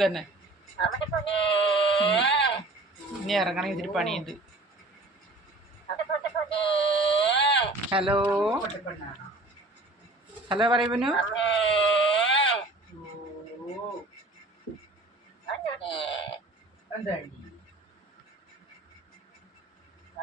തന്നെ. ഇനി ഇറങ്ങണം ഇതിരി പണിയുണ്ട്. ഹലോ? ഹലോ പറയുന്നു എന്താ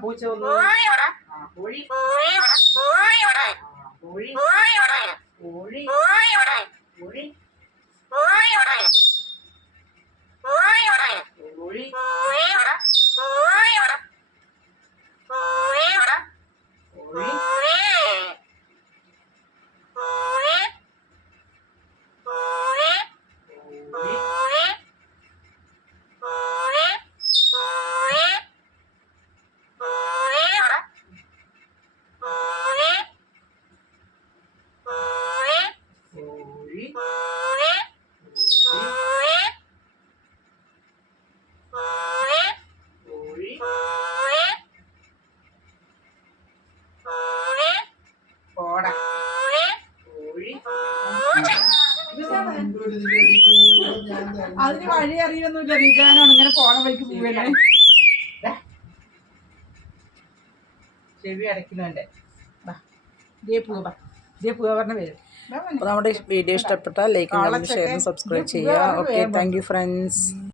보죠. 아, 뭐지 오늘? 아, 머리. അതിന് വഴി അറിയൊന്നുമില്ല. നീക്കാനാണ് ഇങ്ങനെ പോണ വഴിക്ക് പോവല്ലേ ചെവി ഇതേ പോവാ ഇതേ പോവാ അപ്പോൾ നമ്മുടെ വീഡിയോ ഇഷ്ടപ്പെട്ടാൽ ലൈക്കും കമന്റും ഷെയറും സബ്സ്ക്രൈബ് ചെയ്യുക. Okay thank you friends